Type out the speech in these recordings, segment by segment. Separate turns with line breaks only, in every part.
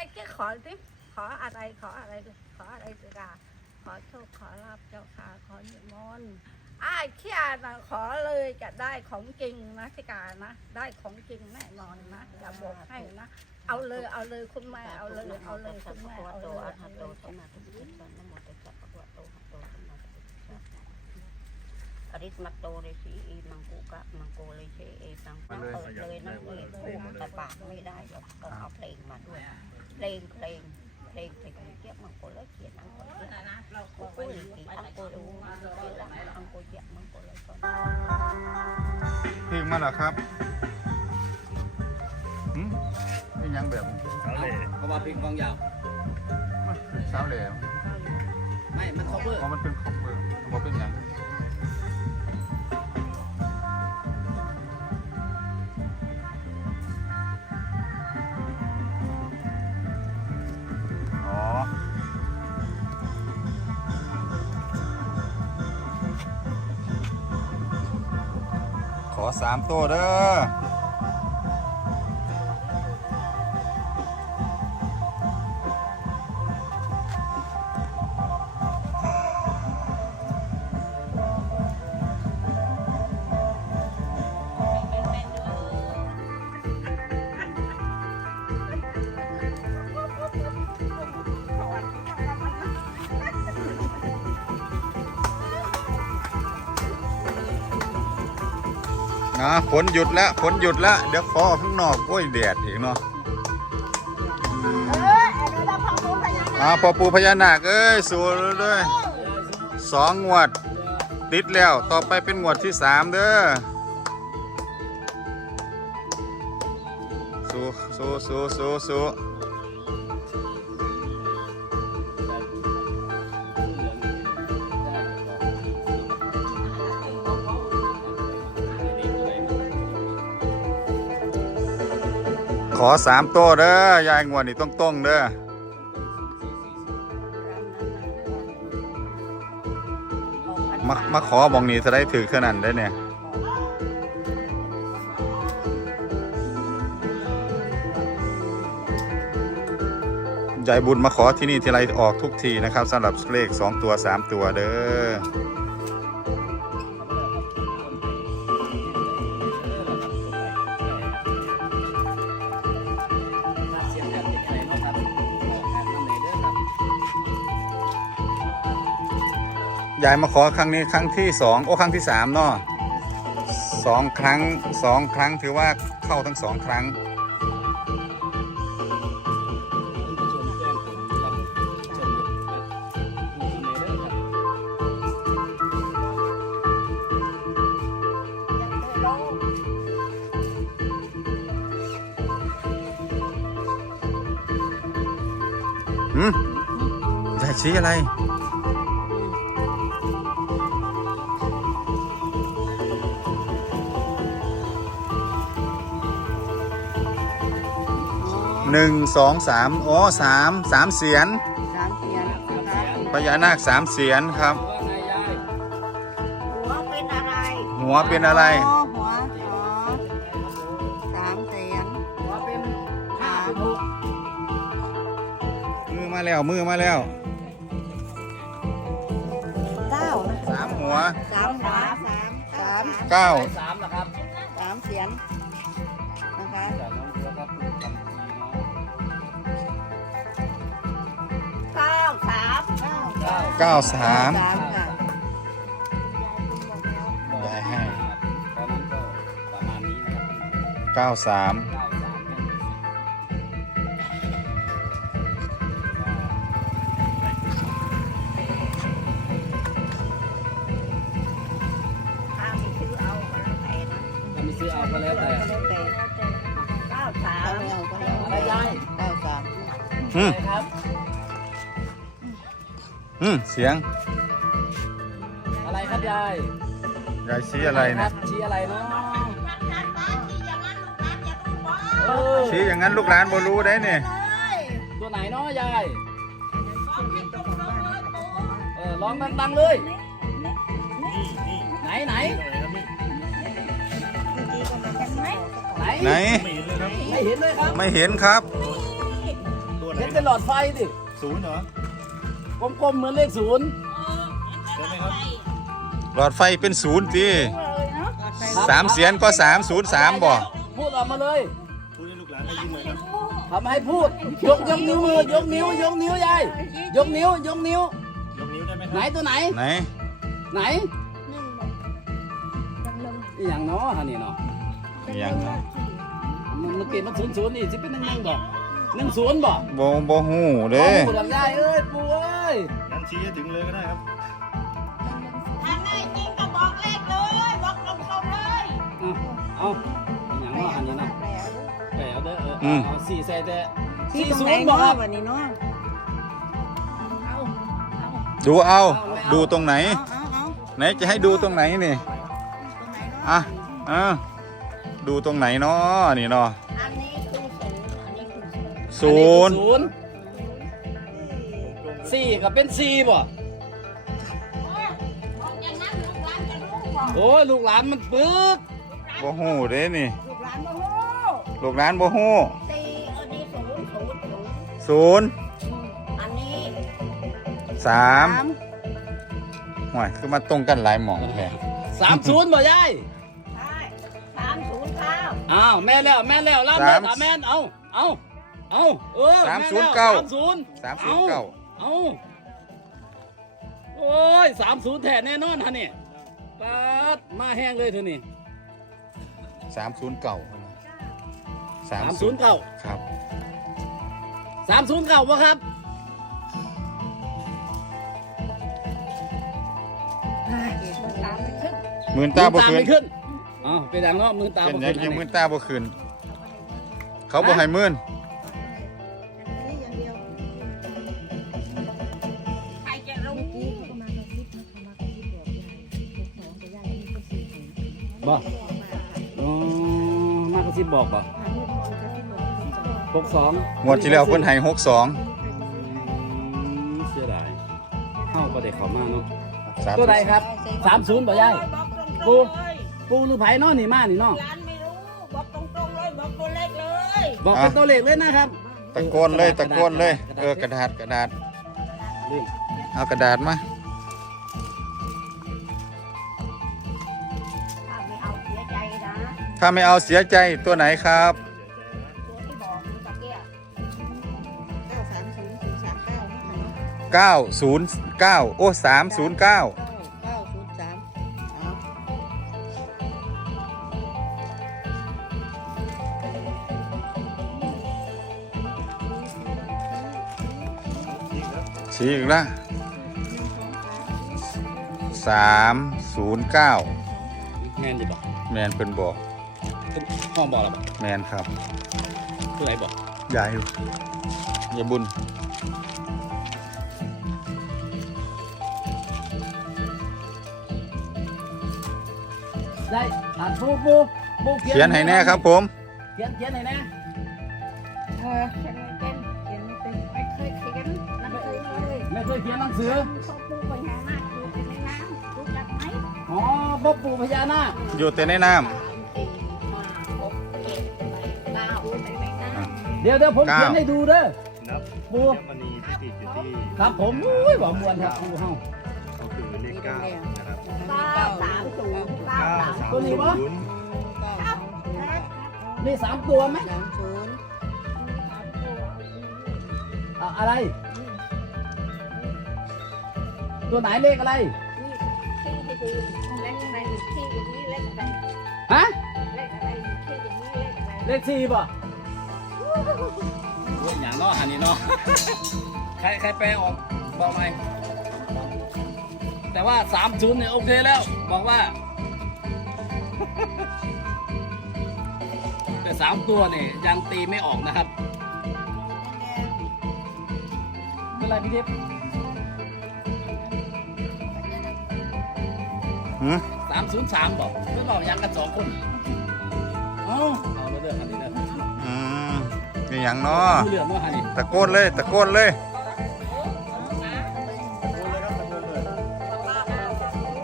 อ้แกขอสิขออะไรขออะไรขออะไรสิกาขอโชคขอลาบเจ้าค่ะขอนิมนต์ไอ้เขี้ยนะขอเลยจะได้ของจริงนะสิกานะได้ของจริงแน่นอนนะอย่าบอกให้นะเอาเลยเอาเลยคุณแม่เอาเลยเอาเลยคุณแม่เอาเลย
ริสมัตโตเรสีอีมังกุกะมังโกเลเชเอตังเปิดเลยนั่งเลยพูดแต่ปากไม่ได้หรอกต้องเอาเพลงมาด้วยเพลงเพลงเพลงเพลงเจี๊ยบมังโกเลยเขียนอังโกเลยโอ้โหอีอังโกเลยอังโกเจี๊ยบมังโกเลยก่อน
เพลงมาแล้วครับหืมนี่ยังแบบ
เอาเลย
เพราะว่าเพลงกองยาว
สาวแหลม
ไม่ มัน cover
เพราะมันเป็นของเบอร์มันเป็นหยัง สามตัวเด้อ นะฝนหยุดแล้วฝนหยุดแล้ว เดี๋ยวขอข้างนอกโอ้ยแดดอีกเนาะอ่าพอปูพญานาคเอ้ยสู้ด้วยสองงวด ติดแล้วต่อไปเป็นงวดที่สามเด้อสู้สู้สู้สู้สู้ ขอสามตัวเด้อยายงวดนี่ต้องต้องๆเด้อมามาขอบองนี้จะได้ถือขนาดได้เนี่ยยายบุญมาขอที่นี่ทีไรออกทุกทีนะครับสำหรับเลข2ตัว3ตัวเด้อ
ยา
ยมาขอครั้งนี้ครั้งที่สองโอ้ครั้งที่สามเนาะสองครั้งสองครั้งถือว่าเข้าทั้งสองครั้ง หืมยายชี้อะไร หนึ่งสองสามอ๋อสามสามเสียน
สามเสียนครับ
พญานาคสามเสียนครับ
ว่าไงยาย
หัวเป็นอะไร
หัวเป็นอะไร
อ๋อหัวอ๋อสามเสียน
หัวเป็นห้าเป็นหก
มือมาแล้วมือมาแล้ว
เก้า
สามหัว
สามหัวสามสาม
เก้า
ได้สามนะครับ
สามเสียน เก้า
เก้าสาม
สามค่ะ
ยายให้
ตอนนั้นก็ประมาณนี้นะครับ
เก้าสาม
เก้าสามเนี่ย
ห้ามซื้อเอาก็แล้วแต่นะ
ถ้าไม่ซื้อเอาก็แล้วแต่
ก็แล้วแต่เก้าสามไม่เอาก็แล้ว
อะไรยาย
เก้าสาม
อืม
อะไรครับ
อืมเสียง
อะไรครับยาย
ยายชี้อะไร
ค
เนี่
รั
ย
บชี้อะไรเนาะเออ
ชี้อย่างนั้นลูกหลานบ่รู้ได้เนี่ย
ตัวไหนเนาะยายเออร้องดังๆเลยไหนไหนไหน
ไหน
ไม่เห็นเลยครับ
ไม่เห็นครับ
ตัวไหน
เป็นหลอดไฟดิ
ศูนย์เหรอ ก
ลมๆเหมือนเลขศูนย์
ใช่ไหมครับ
หลอดไฟเป็นศูนย์ทีสามเสียนก็สามศูนย์สามบ่
พูดออกมาเลย
พูดให้ลูกหลานได้ยินหน่อยครับ
ทำให้พูดยกยกนิ้วมือยกนิ้วยกนิ้วยายยกนิ้วยกนิ้ว
ยกนิ้วได้ไหมค
ไหน
รับ
ตัวไหน
ไหน
ไหนอหย่างเนาะฮะนี่เนาะ
ยังเนาะ
มันมันเปลี่ยนมาศูนย์ศูนย์นี่จะเป็นหนึ่งหนึ่งดอก หนึ่งศูนย์บ่
บ่บ่ฮู้เด้
ปูดังได้เอ้ยปูเอ้ย
งั้นชี้ให้ถึงเลยก็ได้ครับ
ถ้าแน่จริงก็บอกเลขเลยบอกตรงๆเลย
เอาเอาอหย่างเนาะอันนี้นะแปลเด้อเออเอาเอาสี่ใส่แต่สี่ศูนย์บ่ครับ
วันนี้เนาะ
ดูเอาดูตรงไหน
เอาเอา
ไหนจะให้ดูตรงไหนนี่อะอะดูตรงไหนเนาะนี่เนาะ
อันนี้คือ ศูนย์อันนี้คือศูนย์
ศูนย์
ศูนย์สี่ก็เป็นสี่บ่
บอกอย่างนั้นลูกหลานจะรู้บอก
โอ้ยลูกหลานมันปึก
บ่ฮู้เด้นี่
ลูกหลานบ่รู้
ลูกหลานบ่ฮู้
สี่อันนี้ศูนย์ศูนย์ศูนย์
ศูนย์
อันนี้
สามห่วยคือมาตรงกันหลายหม่องแท้
สามศูนย์บ่ยาย
ใช่สามศูนย์เก้า
อ้าวแม่นแล้วแม่นแล้วรับเลยอะแม่นเอาเอา เอาเออ
สาม
แน
ศูน
แล้ว
ย์เก้า
สามศูนย์
สามศูนย์เก้า
เอาโอ้ยสามศูนย์แท้แน่นอนฮะนี่ปัดมาแห้งเลยเท่านี้
สามศูนย์เก้าสาม
สาม
ศู
ศู
น
น
ย์
ย์เก้า
ครับ
สามศูนย์เก้าบ่ครับ
ตามไม่ขึ้น
หมื่นตาบ่
มือ
คืน
ไม่ขึ้นอ๋อเป็นอย่างเนาะมือตา
เป็น
บ่
ยัง
ขึ้น
ยังห
อั
มื่
น
น
นี้
ตาบ่คืนเขาบ่ให้หมื่น
นี่
บ่อ๋อมากระซิบบอกบ่หกสอง
งวดที่แล้วเพิ่นให้หกสอง
เสียดายเข้าประเด็กเขามาเนาะ
สาม
ตัวใดครับสามศูนย์บ่ยาย
บอกตรง
ปู
ๆเลย
ปูหรือไผเนาะนี่มานี่เนาะ
หลานไม่รู้บอกตรงๆเลยบอกตัวเลขเลย
บอกเป็นตัวเลขเลยนะครับ
ตะโกนเลยตะโกนเลย เออกระดาษกระดาษ
นี่
เอากระดาษมา
ถ้าไม่เอาเสียใจนะ
ถ้าไม่เอาเสียใจตัวไหนครับ
ตัวที่บอกเมื่อตะเกีย
เก้าสามศูนย์ศูนย์สามเก้า
909 โอ้ 309
เก้าเก้าศูนย์สามเอา
ชี้อีกละ309
แมนดีบอก
แมนเป็นบอก
เป็น ห้องบอกแล้วบอก
แมนครับ
คืออะไรบอก
ยายยายบุญ
ได้อะปูปูปู
เขียนให้แน่ครับผม
เขียนเขียนให้แน่
เออเขียนไม่เป็นเขียนไม่เป็นไม่เคยเขียนหนังสือเลย
ไม่เคยเขียนหนังสือ
เขาปูไปหาหน้าดูเป็นในน้ำรู้จักไหม
อ๋อพ่อปู่พญานาค
อยู่แต่ในน้
ส เดี๋
ยวเดี๋ยวผม
เก้า
เขียนให้ดูเด้อ
นับ
ปู
ยัมณีที่ติดอยู่ที่
ครับผมอุ้ยบอกมวนครับปูเฮา
ก็คือเลขเก้านะครับ
เก้าสามศูนย์เก้า
เก้า
สาม
สาม
ตัวนี้
ศู
วะ
นย์
เก้าสามศูนย์
มีสามตัวไหม
สามศูนย์
อะอะไร ตัวไหนเลขอะไร
นี่ที่ให้ดูเล็กอะไรที่อย่างนี้เล็กอะไร
ฮะ
เล็กอะไรที่อย่างนี้เล็กอะไร
เลขสี่ป่ะ โอ้ยอย่างเนาะอันนี้เนาะใครใครแปลออกบอกไหมแต่ว่าสามศูนย์เนี่ยโอเคแล้ว บอกว่า แต่สามตัวเนี่ยยังตีไม่ออกนะครับเป็นไรพี่ทิพย์
หือ
สามศูนย์สามบอกก็บอกยังกันสองคน เอาเอาเรื่องอันนี้นะ
อืม มีหย่า
งูเอนาะ
ตะโกนเลยตะโกนเลย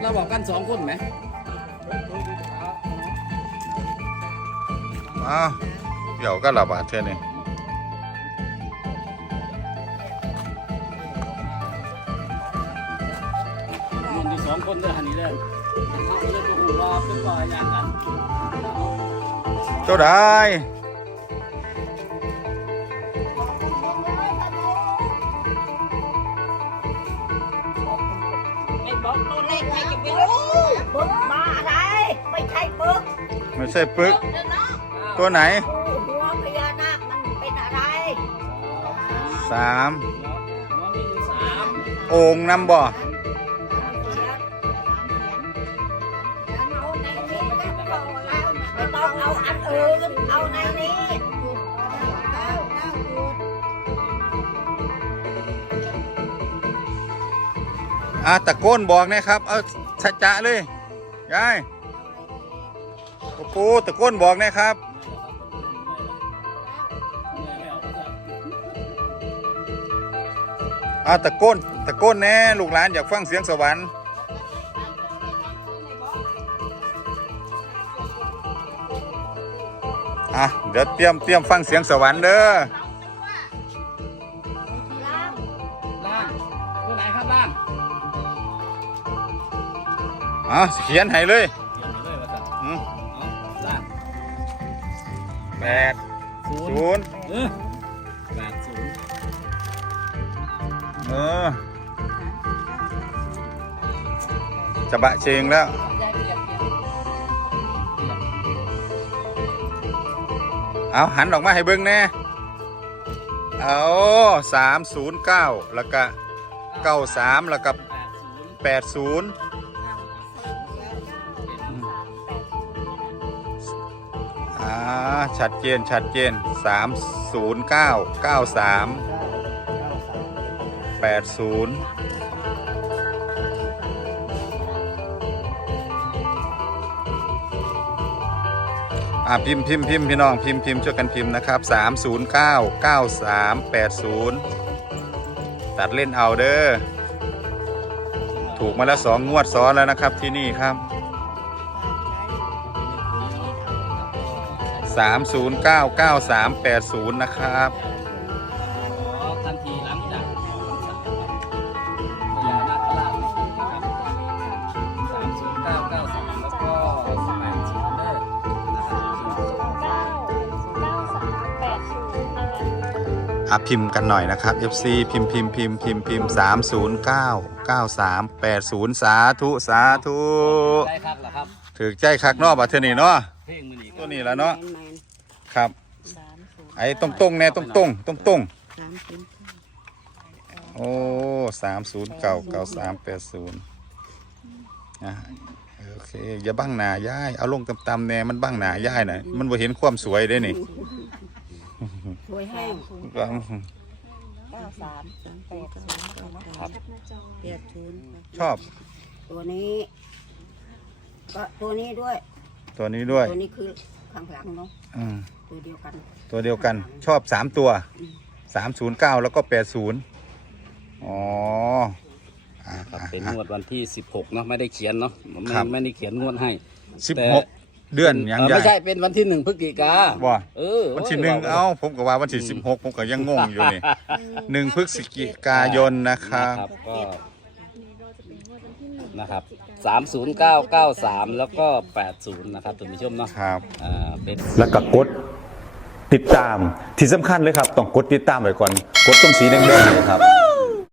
เราบอกกันสองคนไหม
อ้าเดี๋ยวก็หลับาดเท่านี้มันมี
สองคนเลยฮันนี่เลยเจ้า
ได้
เลขใครจะไปรู้ปึ๊กมาอะไร ไม่ใช่ปึ๊ก
ไม่ใช่ปึก
เดี๋ยวนะ
ตัวไหน
หัวพญานาคมันเป็นอะไร
สาม
น้องมีอยู่สาม
โอ่งนำบ่อ
ไม่ต้องเอาอันอื่นเอาในนี้
อะตะโกนบอกนะครับ เอา ชัดจะเลย ยายปูปูตะโกนบอกนะครับ อะตะโกนตะโกนแน่ลูกหลานอยากฟังเสียงสวรรค์อะเดี๋ยวเตรียมเตรียมฟังเสียงสวรรค์เด้อ อะเขียนให้เลยอืมแปด
ศูนย์แปดศูนย์
เออจะบะเชงแล้วเอาหันออกมาให้เบิ้งแน่เอาสามศูนย์เก้าแล้วก็เก้าสามแล้วก็
แปดศูนย์
ชัดเจนชัดเจนสามศูนย์เก้าเก้าสามแปดศูนย์อ่าพิมพ์พิมพ์พิมพ์พี่น้องพิมพ์พิมพ์ช่วยกันพิมพ์นะครับสามศูนย์เก้าเก้าสามแปดศูนย์ตัดเล่นเอาเด้อถูกมาแล้วสองงวดซ้อนแล้วนะครับที่นี่ครับ 3099380 นะครับ
อ๋อทันทีหลังจากออกพรรษาครับพญานาคราชนะครับสามศูนย์เก้าเก้าสามแล้วก็แปดศูนย์เด้อนะครับ
อะพิมพ์กันหน่อยนะครับ FC พิมพ์พิมพ์พิมพ์พิมพ์พิมพ์3099380 สาธุสาธุ
ได้ครับเหรอครับ
ถือใจคักเนอบัดเทอนี่เนาะ
เพลงมือนี้
ตัวนี้แล้วเนาะ
แมน
ครับ
สามศูนย์
ไอ้ตรงตรงๆแน่ตรงตรงตรงตรง
สามศูนย์
ๆโอ้สามศูนย์เก้าเก้าสามแปดศูนย์อะโอเคอย่าบังหน้าย่ายเอาลงต่ำๆแน่มันบังหน้าย่ายน่ะมันบ่เห็นความสวยได้นี่
ช่วยแห้ง
ก็
เก้าสามสามแปดศูนย์ครับแปดศูนย์
ชอบ
ตัวนี้ก็ตัวนี้ด้วย
ตัวนี้ด้วย
ตัวนี้คือข้างหลังเนาะ
อืม
ตัวเดียวกัน
ตัวเดียวกันชอบสามตัวสามศูนย์เก้าแล้วก็แปดศูนย์อ๋ออ่า
ครับเป็นงวดวันที่ 16เนาะไม่ได้เขียนเนาะไม่
ครับ
ไม่ได้เขียนงวดให้
สิบ
แต่
หกเดือนยัง
เออ
ใหญ่
ไม่ใช่เป็นวันที่หนึ่งพฤศจิกา
บ่
เออ
วันที่หนึ่งเอ้าผมก็ว่าวันที่สิบหกผมก็ยังงงอยู่นี่หนึ่งพฤศจิกายนนะครับ
นะครับก็นะครับ สามศูนย์เก้าเก้าสามแล้วก็แปดศูนย์นะครับท่านผู้ชมเนาะ
ครับ
อ่าเป็น
แล้วก็กดติดตามที่สำคัญเลยครับ ต้องกดติดตามไว้ก่อน กดตรงสีแดงๆเนยครับ